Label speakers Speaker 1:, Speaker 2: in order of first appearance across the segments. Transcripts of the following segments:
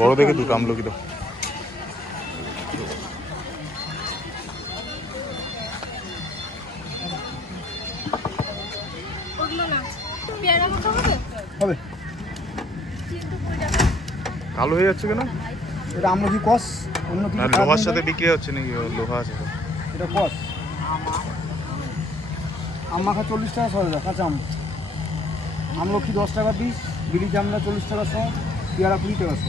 Speaker 1: বড় দেখে দুটো আমলকি দাও।
Speaker 2: হবে।
Speaker 1: কালো হয়ে যাচ্ছে কেন?
Speaker 3: এটা আমলকি কস। অন্য কিছু
Speaker 1: লোহার সাথে। বিক্রি হচ্ছে নাকি? লোহা আছে।
Speaker 3: এটা কস। আম মাখা চল্লিশ টাকা সরে দাও কাঁচা আম। আমলকি দশ টাকা পিস বিড়ি জামলা চল্লিশ টাকা শো পেয়ারা কুড়ি টাকা শো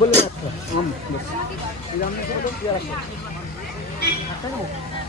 Speaker 3: বলে আম